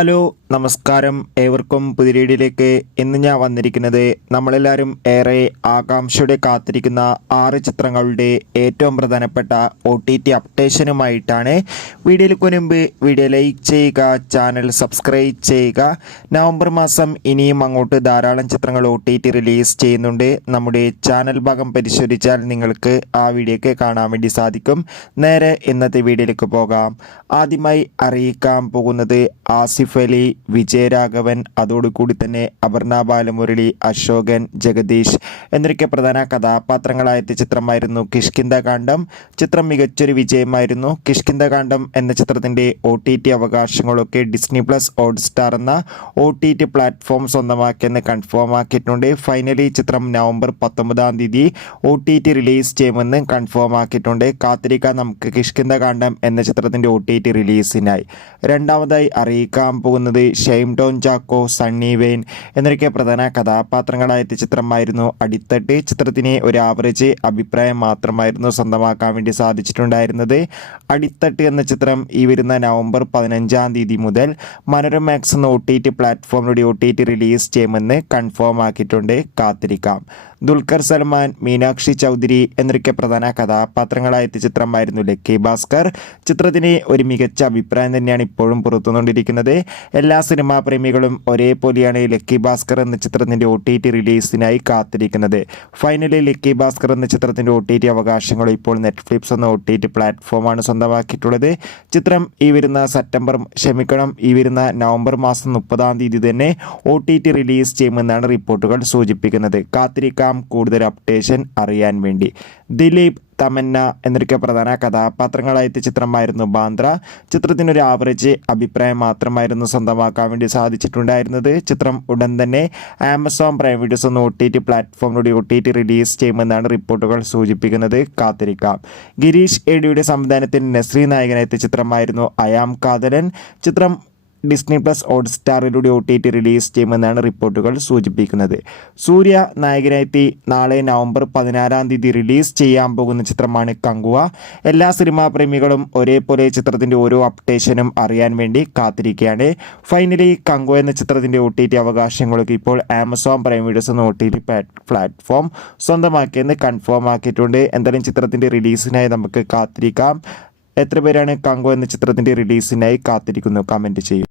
Hello നമസ്കാരം, ഏവർക്കും പുതിയ വീഡിയോയിലേക്ക്. ഇന്ന് ഞാൻ വന്നിരിക്കുന്നത് നമ്മളെല്ലാവരും ഏറെ ആകാംക്ഷയോടെ കാത്തിരിക്കുന്ന 6 ചിത്രങ്ങളുടെ ഏറ്റവും പ്രധാനപ്പെട്ട OTT അപ്ഡേഷനുമായിട്ടാണ്. വീഡിയോയിലേക്ക് മുൻപ് വീഡിയോ ലൈക്ക് ചെയ്യുക, ചാനൽ സബ്സ്ക്രൈബ് ചെയ്യുക. നവംബർ മാസം ഇനിയും അങ്ങോട്ട് ധാരാളം ചിത്രങ്ങൾ OTT റിലീസ് ചെയ്യുന്നുണ്ട്. നമ്മുടെ ചാനൽ ഭാഗം പരിശോധിച്ചാൽ നിങ്ങൾക്ക് ആ വീഡിയോക്ക് കാണാൻ വേണ്ടി സാധിക്കും. നേരെ ഇന്നത്തെ വീഡിയോയിലേക്ക് പോകാം. ആദ്യമായി അറിയിക്കാൻ പോകുന്നത് ആസിഫ് അലി, വിജയരാഘവൻ, അതോടുകൂടി തന്നെ അപർണ ബാലമുരളി, അശോകൻ, ജഗദീഷ് എന്നൊക്കെ പ്രധാന കഥാപാത്രങ്ങളായ ചിത്രമായിരുന്നു കിഷ്കിന്ധാകാന്ഡം. ചിത്രം മികച്ചൊരു വിജയമായിരുന്നു. കിഷ്കിന്ധാകാന്ഡം എന്ന ചിത്രത്തിൻ്റെ OTT അവകാശങ്ങളൊക്കെ ഡിസ്നി പ്ലസ് ഹോട്ട്സ്റ്റാർ എന്ന OTT പ്ലാറ്റ്ഫോം സ്വന്തമാക്കിയെന്ന് കൺഫേം ആക്കിയിട്ടുണ്ട്. ഫൈനലി ചിത്രം നവംബർ 19 തീയതി OTT റിലീസ് ചെയ്യുമെന്ന് കൺഫേം ആക്കിയിട്ടുണ്ട്. കാത്തിരിക്കാൻ നമുക്ക് കിഷ്കിന്ധാകാന്ഡം എന്ന ചിത്രത്തിൻ്റെ OTT റിലീസിനായി. രണ്ടാമതായി അറിയിക്കാൻ പോകുന്നത് ഷെയ്ം ടോൺ ചാക്കോ, സണ്ണി വെയിൻ എന്നൊക്കെ പ്രധാന കഥാപാത്രങ്ങളായ ചിത്രമായിരുന്നു അടിത്തട്ട്. ചിത്രത്തിന് ഒരു ആവറേജ് അഭിപ്രായം മാത്രമായിരുന്നു സ്വന്തമാക്കാൻ വേണ്ടി സാധിച്ചിട്ടുണ്ടായിരുന്നത്. അടിത്തട്ട് എന്ന ചിത്രം ഈ വരുന്ന നവംബർ 15 തീയതി മുതൽ മനോരമാക്സ് എന്ന OTT പ്ലാറ്റ്ഫോമിലൂടെ OTT റിലീസ് ചെയ്യുമെന്ന് കൺഫേം ആക്കിയിട്ടുണ്ട്. കാത്തിരിക്കാം. ദുൽഖർ സൽമാൻ, മീനാക്ഷി ചൗധരി എന്നൊക്കെ പ്രധാന കഥാപാത്രങ്ങളായ ചിത്രമായിരുന്നു ലക്കി ഭാസ്കർ. ചിത്രത്തിന് ഒരു മികച്ച അഭിപ്രായം തന്നെയാണ് ഇപ്പോഴും പുറത്തുകൊണ്ടിരിക്കുന്നത്. എല്ലാ സിനിമാ പ്രേമികളും ഒരേപോലെയാണ് ലക്കി ഭാസ്കർ എന്ന ചിത്രത്തിൻ്റെ OTT റിലീസിനായി കാത്തിരിക്കുന്നത്. ഫൈനലി ലക്കി ഭാസ്കർ എന്ന ചിത്രത്തിൻ്റെ OTT അവകാശങ്ങൾ ഇപ്പോൾ നെറ്റ്ഫ്ലിക്സ് എന്ന OTT പ്ലാറ്റ്ഫോമാണ് സ്വന്തമാക്കിയിട്ടുള്ളത്. ചിത്രം ഈ വരുന്ന നവംബർ മാസം 30 തീയതി തന്നെ OTT റിലീസ് ചെയ്യുമെന്നാണ് റിപ്പോർട്ടുകൾ സൂചിപ്പിക്കുന്നത്. കാത്തിരിക്കാം കൂടുതൽ അപ്ഡേഷൻ അറിയാൻ വേണ്ടി. ദിലീപ്, തമന്ന എന്നൊക്കെ പ്രധാന കഥാപാത്രങ്ങളായ ചിത്രമായിരുന്നു ബാന്ദ്ര. ചിത്രത്തിനൊരു ആവറേജ് അഭിപ്രായം മാത്രമായിരുന്നു സ്വന്തമാക്കാൻ വേണ്ടി സാധിച്ചിട്ടുണ്ടായിരുന്നത്. ചിത്രം ഉടൻ തന്നെ ആമസോൺ പ്രൈം വീഡിയോസ് എന്ന OTT പ്ലാറ്റ്ഫോമിലൂടെ OTT റിലീസ് ചെയ്യുമെന്നാണ് റിപ്പോർട്ടുകൾ സൂചിപ്പിക്കുന്നത്. കാത്തിരിക്കാം. ഗിരീഷ് ഏടിയുടെ സംവിധാനത്തിൽ നസ്രി നായകനായ ചിത്രമായിരുന്നു അയാം കാതലൻ. ചിത്രം ഡിസ്നി പ്ലസ് ഹോട്ട്സ്റ്റാറിലൂടെ OTT റിലീസ് ചെയ്യുമെന്നാണ് റിപ്പോർട്ടുകൾ സൂചിപ്പിക്കുന്നത്. സൂര്യ നായകനായി നാളെ നവംബർ 16 തീയതി റിലീസ് ചെയ്യാൻ പോകുന്ന ചിത്രമാണ് കങ്കുവ. എല്ലാ സിനിമാ പ്രേമികളും ഒരേപോലെ ചിത്രത്തിൻ്റെ ഓരോ അപ്ഡേഷനും അറിയാൻ വേണ്ടി കാത്തിരിക്കുകയാണ്. ഫൈനലി കങ്കുവ എന്ന ചിത്രത്തിൻ്റെ OTT അവകാശങ്ങൾക്ക് ഇപ്പോൾ ആമസോൺ പ്രൈം വീഡിയോസ് എന്ന OTT പ്ലാറ്റ്ഫോം സ്വന്തമാക്കിയെന്ന് കൺഫേം ആക്കിയിട്ടുണ്ട്. എന്തായാലും ചിത്രത്തിൻ്റെ റിലീസിനായി നമുക്ക് കാത്തിരിക്കാം. എത്ര പേരാണ് കങ്കുവ എന്ന ചിത്രത്തിൻ്റെ റിലീസിനായി കാത്തിരിക്കുന്നു? കമൻറ്റ് ചെയ്യും.